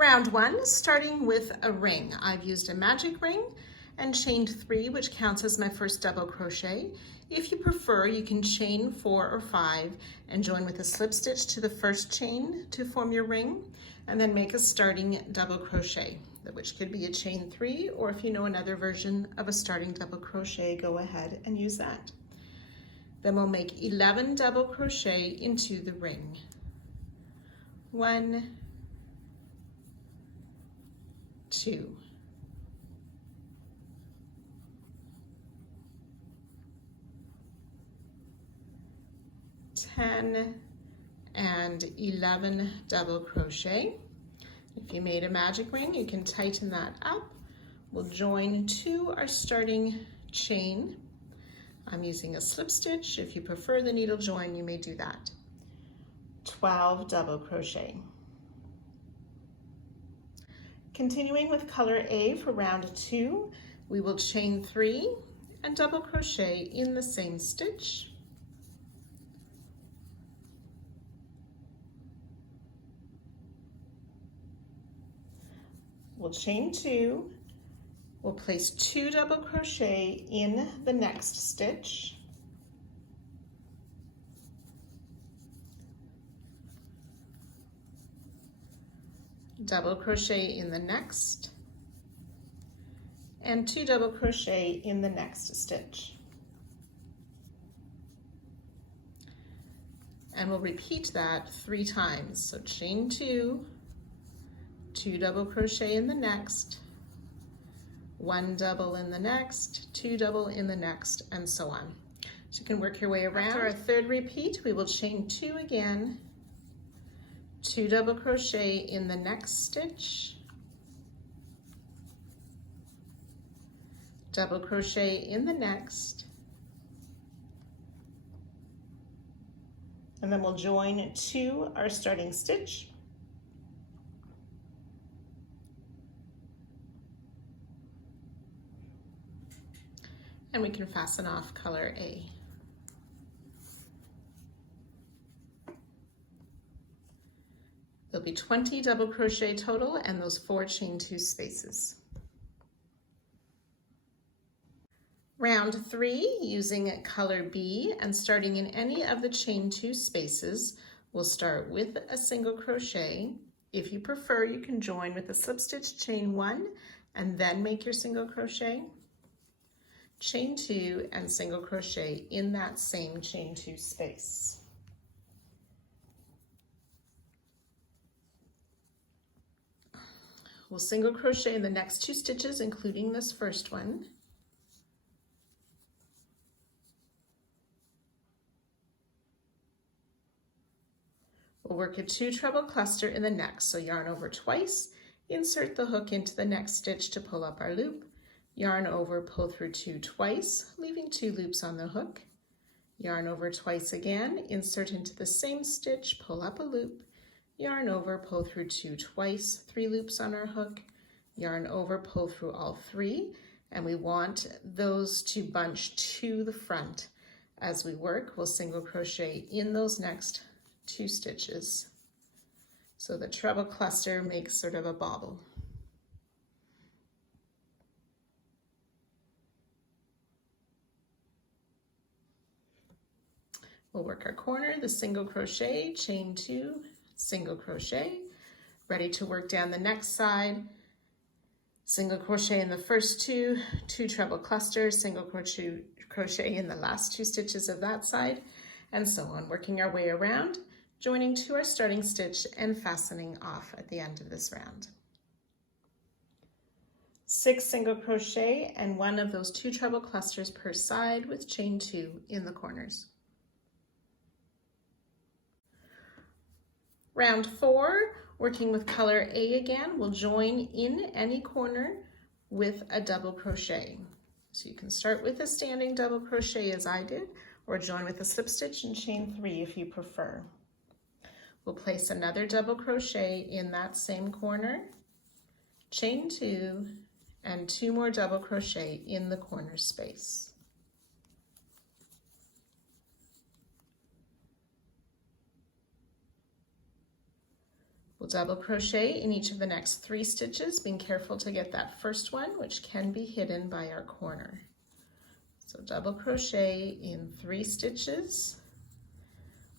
Round 1, starting with a ring. I've used a magic ring and chained 3, which counts as my first double crochet. If you prefer, you can chain 4 or 5 and join with a slip stitch to the first chain to form your ring, and then make a starting double crochet, which could be a chain 3, or if you know another version of a starting double crochet, go ahead and use that. Then we'll make 11 double crochet into the ring. 1, 2, 10 and 11 double crochet. If you made a magic ring, you can tighten that up. We'll join to our starting chain. I'm using a slip stitch. If you prefer the needle join, you may do that. 12 double crochet. Continuing with color A for round 2, we will chain 3 and double crochet in the same stitch. We'll chain 2, we'll place 2 double crochet in the next stitch. Double crochet in the next, and 2 double crochet in the next stitch. And we'll repeat that 3 times. So chain 2, 2 double crochet in the next, 1 double in the next, 2 double in the next, and so on. So you can work your way around. After our 3rd repeat, we will chain 2 again, 2 double crochet in the next stitch, double crochet in the next, and then we'll join to our starting stitch. And we can fasten off color A. There'll be 20 double crochet total and those 4 chain 2 spaces. Round 3, using color B and starting in any of the chain 2 spaces, we'll start with a single crochet. If you prefer, you can join with a slip stitch, chain 1, and then make your single crochet. Chain 2 and single crochet in that same chain 2 space. We'll single crochet in the next 2 stitches, including this first one. We'll work a 2 treble cluster in the next, so yarn over twice, insert the hook into the next stitch to pull up our loop, yarn over, pull through 2 twice, leaving 2 loops on the hook, yarn over twice again, insert into the same stitch, pull up a loop, yarn over, pull through 2 twice, 3 loops on our hook, yarn over, pull through all 3, and we want those to bunch to the front. As we work, we'll single crochet in those next 2 stitches. So the treble cluster makes sort of a bobble. We'll work our corner, the single crochet, chain 2, single crochet, ready to work down the next side, single crochet in the first 2, 2 treble clusters, single crochet in the last 2 stitches of that side, and so on, working our way around, joining to our starting stitch and fastening off at the end of this round. 6 single crochet and 1 of those 2 treble clusters per side with chain 2 in the corners. Round 4, working with color A again, we'll join in any corner with a double crochet. So you can start with a standing double crochet as I did, or join with a slip stitch and chain 3 if you prefer. We'll place another double crochet in that same corner, chain 2, and 2 more double crochet in the corner space. We'll double crochet in each of the next 3 stitches, being careful to get that first one, which can be hidden by our corner. So double crochet in 3 stitches.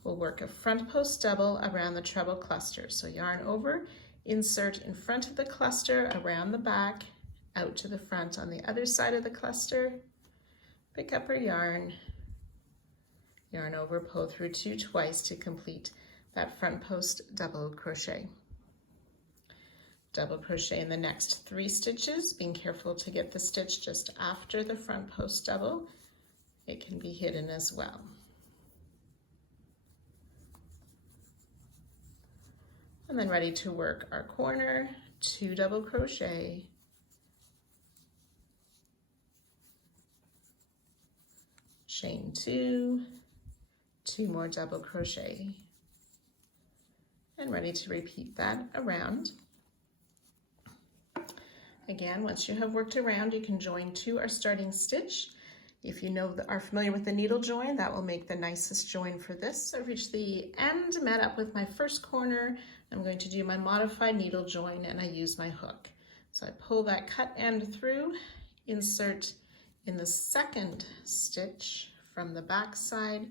We'll work a front post double around the treble cluster. So yarn over, insert in front of the cluster, around the back, out to the front on the other side of the cluster. Pick up our yarn, yarn over, pull through 2 twice to complete that front post double crochet. Double crochet in the next 3 stitches, being careful to get the stitch just after the front post double. It can be hidden as well. And then ready to work our corner, 2 double crochet, chain 2, 2 more double crochet, and ready to repeat that around. Again, once you have worked around, you can join to our starting stitch. If you are familiar with the needle join, that will make the nicest join for this. So I've reached the end, met up with my first corner. I'm going to do my modified needle join, and I use my hook. So I pull that cut end through, insert in the second stitch from the back side,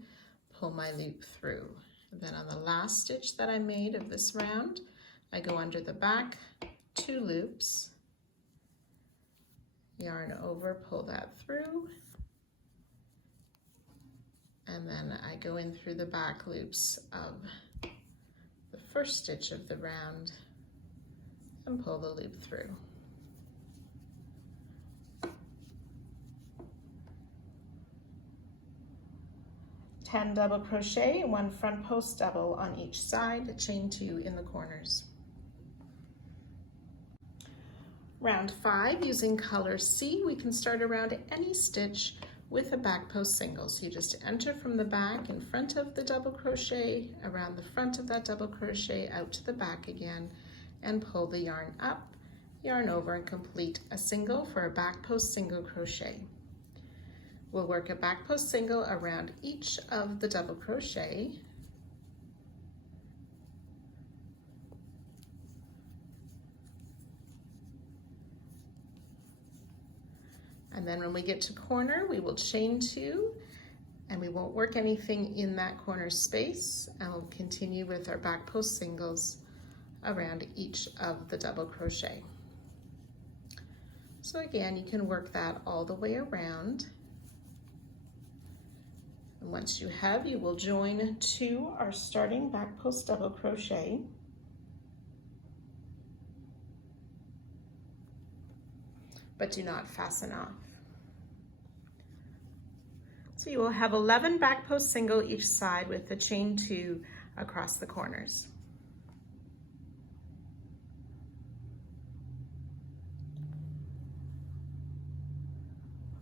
pull my loop through. And then on the last stitch that I made of this round, I go under the back, 2 loops, yarn over, pull that through, and then I go in through the back loops of the first stitch of the round and pull the loop through. Ten double crochet, 1 front post double on each side, chain 2 in the corners. Round 5, using color C, we can start around any stitch with a back post single. So you just enter from the back in front of the double crochet, around the front of that double crochet, out to the back again, and pull the yarn up, yarn over, and complete a single for a back post single crochet. We'll work a back post single around each of the double crochet. And then when we get to corner, we will chain 2, and we won't work anything in that corner space, and we'll continue with our back post singles around each of the double crochet. So again, you can work that all the way around. And once you have, you will join to our starting back post double crochet. But do not fasten off. So you will have 11 back post single each side with the chain 2 across the corners.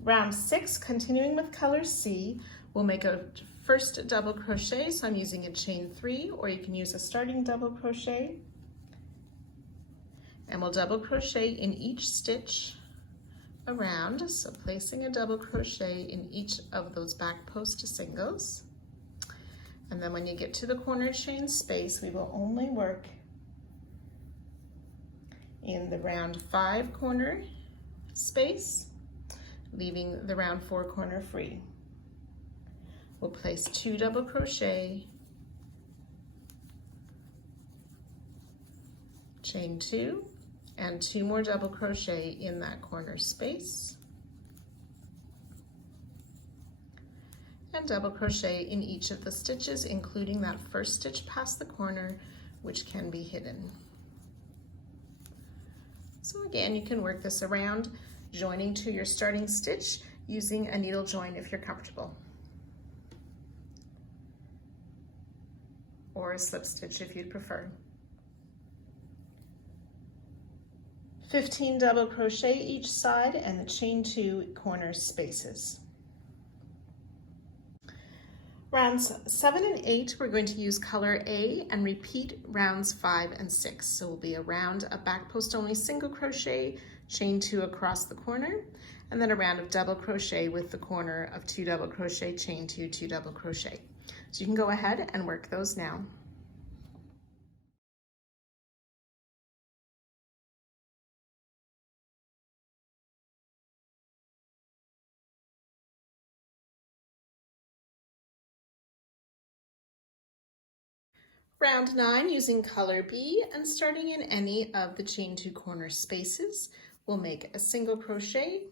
Round 6, continuing with color C, we'll make a first double crochet. So I'm using a chain 3, or you can use a starting double crochet. And we'll double crochet in each stitch around, so placing a double crochet in each of those back post singles. And then when you get to the corner chain space, we will only work in the round 5 corner space, leaving the round 4 corner free. We'll place 2 double crochet, chain 2, and 2 more double crochet in that corner space, and double crochet in each of the stitches, including that first stitch past the corner, which can be hidden. So again, you can work this around, joining to your starting stitch using a needle join if you're comfortable, or a slip stitch if you'd prefer. 15 double crochet each side and the chain 2 corner spaces. Rounds 7 and 8, we're going to use color A and repeat rounds 5 and 6. So we'll be around a back post only single crochet, chain 2 across the corner, and then a round of double crochet with the corner of 2 double crochet, chain 2, 2 double crochet. So you can go ahead and work those now. Round 9 using color B and starting in any of the chain 2 corner spaces, we'll make a single crochet,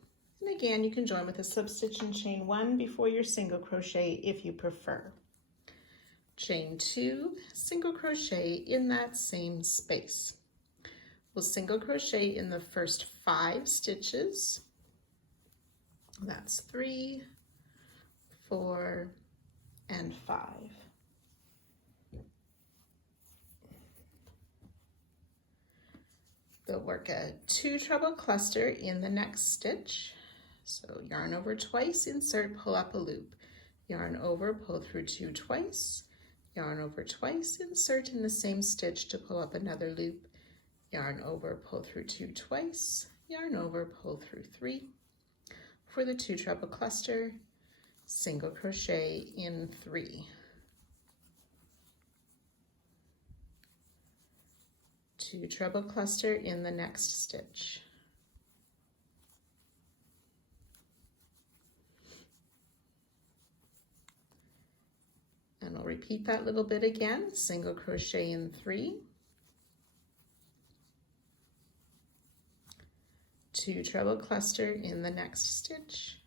and again you can join with a slip stitch and chain 1 before your single crochet if you prefer. Chain 2, single crochet in that same space. We'll single crochet in the first 5 stitches. That's 3, 4, and 5. We'll work a 2 treble cluster in the next stitch. So yarn over twice, insert, pull up a loop. Yarn over, pull through 2 twice. Yarn over twice, insert in the same stitch to pull up another loop. Yarn over, pull through 2 twice. Yarn over, pull through 3. For the 2 treble cluster, single crochet in 3. 2 treble cluster in the next stitch. And I'll repeat that little bit again, single crochet in 3. 2 treble cluster in the next stitch.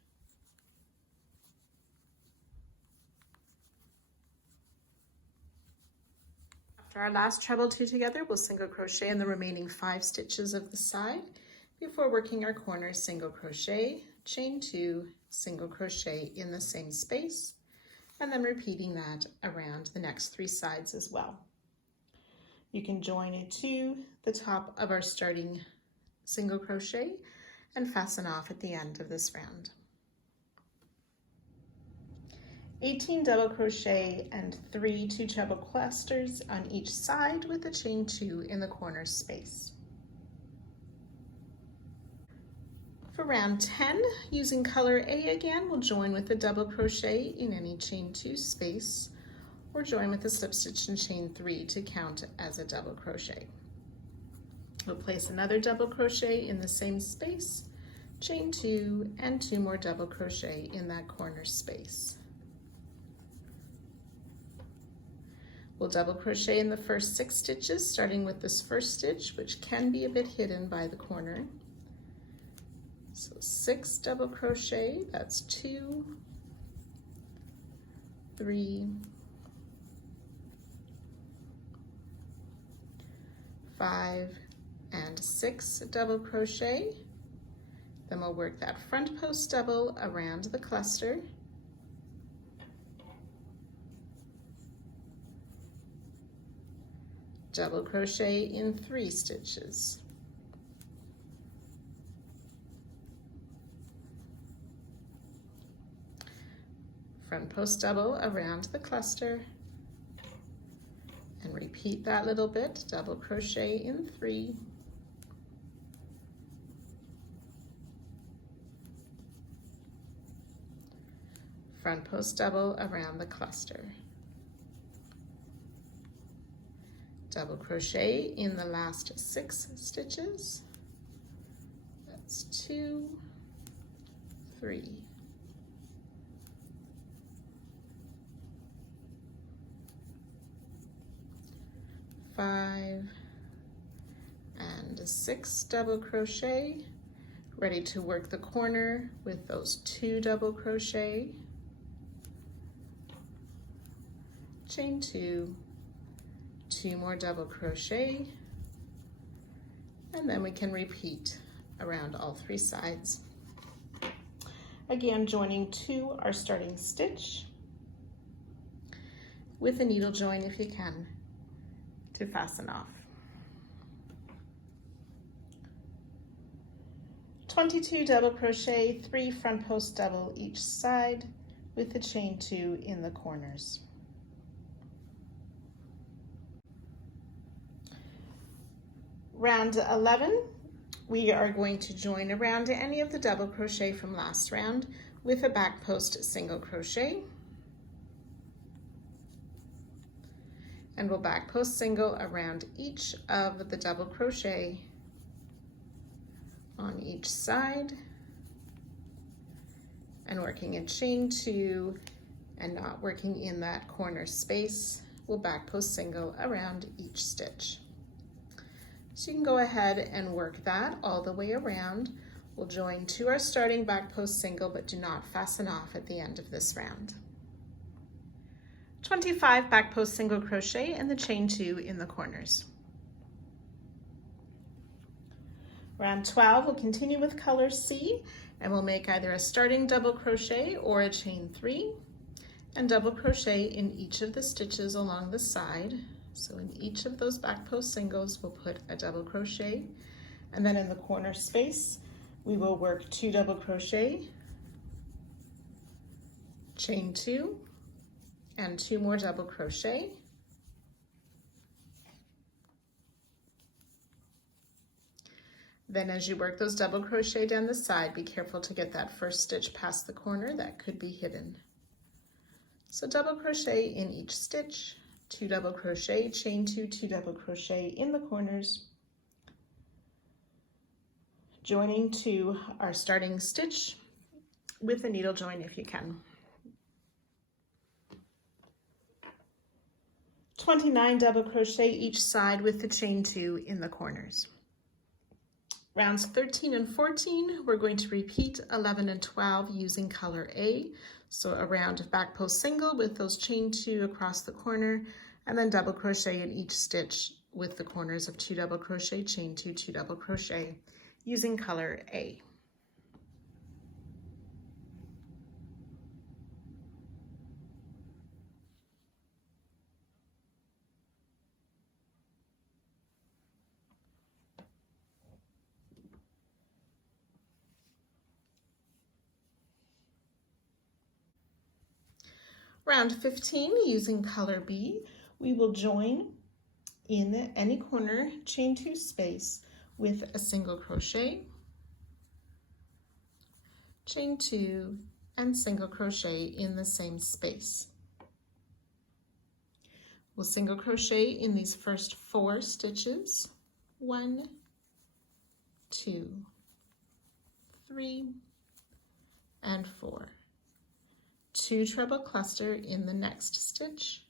After our last treble 2 together, we'll single crochet in the remaining 5 stitches of the side before working our corner, single crochet, chain 2, single crochet in the same space, and then repeating that around the next 3 sides as well. You can join it to the top of our starting single crochet and fasten off at the end of this round. 18 double crochet and 3 2 treble clusters on each side with a chain 2 in the corner space. For round 10, using color A again, we'll join with a double crochet in any chain 2 space, or join with a slip stitch and chain 3 to count as a double crochet. We'll place another double crochet in the same space, chain 2, and 2 more double crochet in that corner space. We'll double crochet in the first 6 stitches, starting with this first stitch, which can be a bit hidden by the corner. So 6 double crochet, that's 2, 3, 5, and 6 double crochet. Then we'll work that front post double around the cluster. Double crochet in 3 stitches. Front post double around the cluster, and repeat that little bit, double crochet in 3. Front post double around the cluster. Double crochet in the last 6 stitches. That's 2, 3, 5, and 6 double crochet, ready to work the corner with those 2 double crochet, chain 2, 2 more double crochet, and then we can repeat around all 3 sides. Again, joining to our starting stitch with a needle join if you can to fasten off. 22 double crochet, 3 front post double each side with the chain 2 in the corners. Round 11, we are going to join around any of the double crochet from last round with a back post single crochet. And we'll back post single around each of the double crochet on each side, and working a chain 2 and not working in that corner space we'll back post single around each stitch. So you can go ahead and work that all the way around. We'll join to our starting back post single, but do not fasten off at the end of this round. 25 back post single crochet and the chain 2 in the corners. Round 12, we'll continue with color C, and we'll make either a starting double crochet or a chain 3, and double crochet in each of the stitches along the side. So in each of those back post singles, we'll put a double crochet, and then in the corner space, we will work 2 double crochet, chain 2, and 2 more double crochet. Then as you work those double crochet down the side, be careful to get that first stitch past the corner, that could be hidden. So double crochet in each stitch, 2 double crochet, chain 2, 2 double crochet in the corners, joining to our starting stitch with a needle join if you can. 29 double crochet each side with the chain 2 in the corners. Rounds 13 and 14, we're going to repeat 11 and 12 using color A. So a round of back post single with those chain 2 across the corner, and then double crochet in each stitch with the corners of 2 double crochet, chain 2, 2 double crochet using color A. Round 15, using color B, we will join in any corner chain 2 space with a single crochet, chain 2, and single crochet in the same space. We'll single crochet in these first 4 stitches, 1, 2, 3, and 4. 2 treble cluster in the next stitch,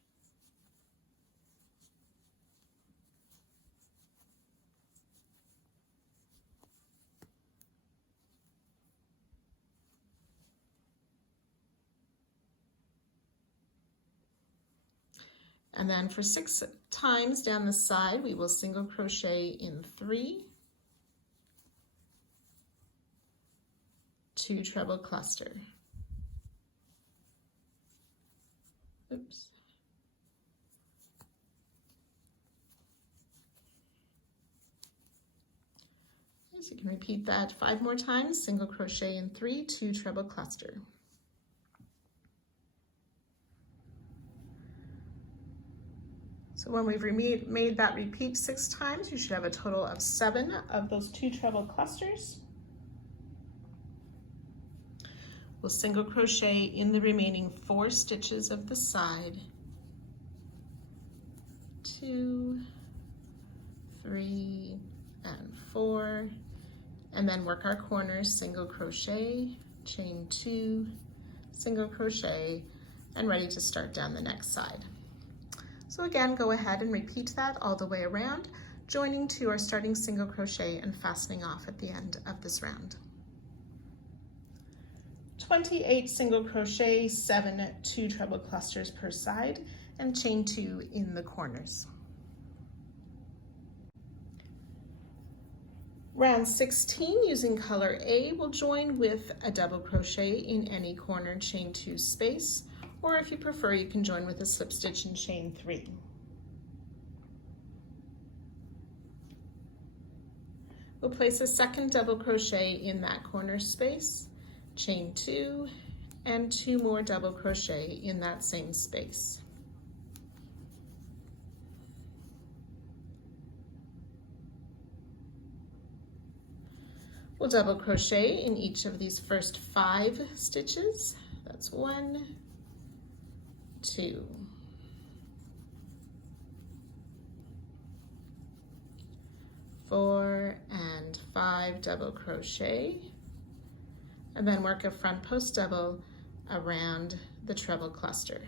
and then for 6 times down the side, we will single crochet in 3, 2 treble cluster. Oops. So you can repeat that 5 more times, single crochet in 3, 2 treble cluster. So when we've made that repeat 6 times, you should have a total of 7 of those 2 treble clusters. We'll single crochet in the remaining 4 stitches of the side, 2, 3, and 4, and then work our corners, single crochet, chain 2, single crochet, and ready to start down the next side. So again, go ahead and repeat that all the way around, joining to our starting single crochet and fastening off at the end of this round. 28 single crochet, 7 2 treble clusters per side, and chain 2 in the corners. Round 16, using color A, we'll join with a double crochet in any corner chain 2 space, or if you prefer, you can join with a slip stitch and chain 3. We'll place a second double crochet in that corner space, chain 2, and 2 more double crochet in that same space. We'll double crochet in each of these first 5 stitches. That's 1, 2, 4, and 5 double crochet, and then work a front post double around the treble cluster.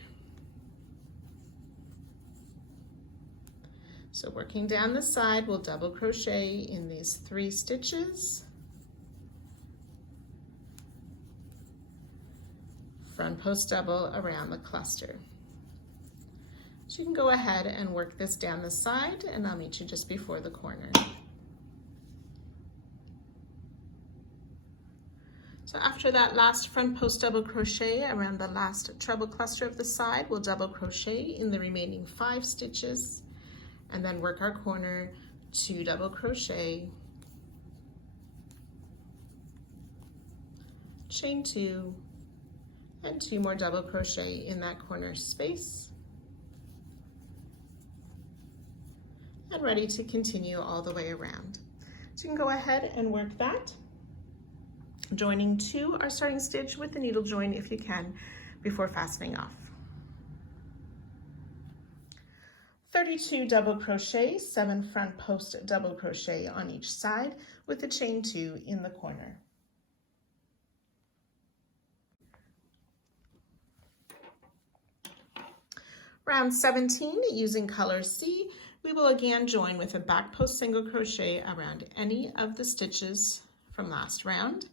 So working down the side, we'll double crochet in these 3 stitches. Front post double around the cluster. So you can go ahead and work this down the side, and I'll meet you just before the corner. So after that last front post double crochet around the last treble cluster of the side, we'll double crochet in the remaining 5 stitches and then work our corner 2 double crochet, chain 2, and 2 more double crochet in that corner space. And ready to continue all the way around. So you can go ahead and work that, joining to our starting stitch with the needle join if you can before fastening off. 32 double crochet, 7 front post double crochet on each side with a chain 2 in the corner. Round 17, using color C, we will again join with a back post single crochet around any of the stitches from last round.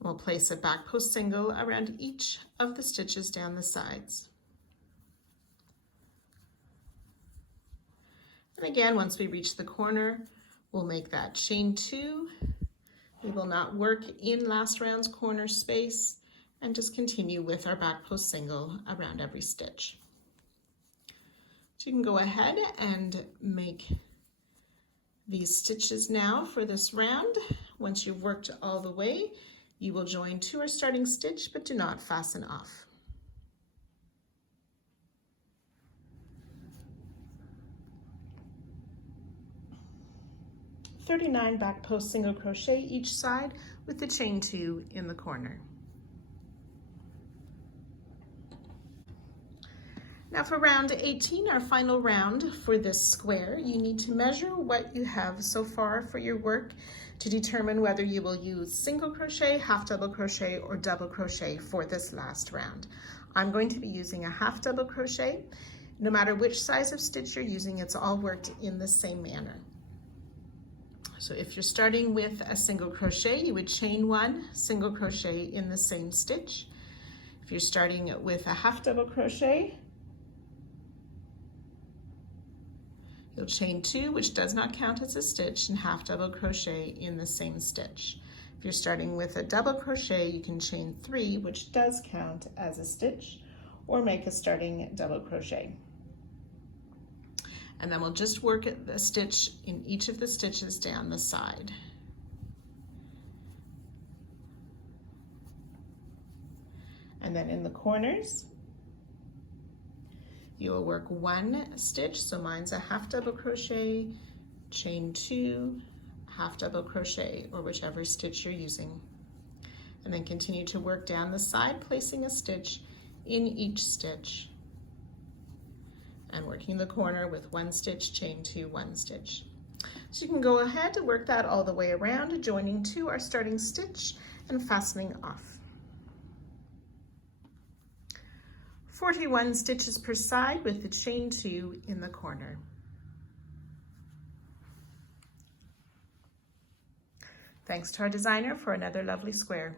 We'll place a back post single around each of the stitches down the sides. And again, once we reach the corner, we'll make that chain 2. We will not work in last round's corner space and just continue with our back post single around every stitch. So you can go ahead and make these stitches now for this round. Once you've worked all the way, you will join to our starting stitch, but do not fasten off. "39 back post single crochet each side with the chain 2 in the corner. Now for round 18, our final round for this square, you need to measure what you have so far for your work to determine whether you will use single crochet, half double crochet, or double crochet for this last round. I'm going to be using a half double crochet. No matter which size of stitch you're using, it's all worked in the same manner. So if you're starting with a single crochet, you would chain 1 single crochet in the same stitch. If you're starting with a half double crochet, you'll chain 2, which does not count as a stitch, and half double crochet in the same stitch. If you're starting with a double crochet, you can chain 3, which does count as a stitch, or make a starting double crochet. And then we'll just work the stitch in each of the stitches down the side. And then in the corners, you will work 1 stitch, so mine's a half double crochet, chain 2, half double crochet, or whichever stitch you're using. And then continue to work down the side, placing a stitch in each stitch. And working the corner with 1 stitch, chain 2, 1 stitch. So you can go ahead and work that all the way around, joining to our starting stitch and fastening off. 41 stitches per side with the chain 2 in the corner. Thanks to our designer for another lovely square.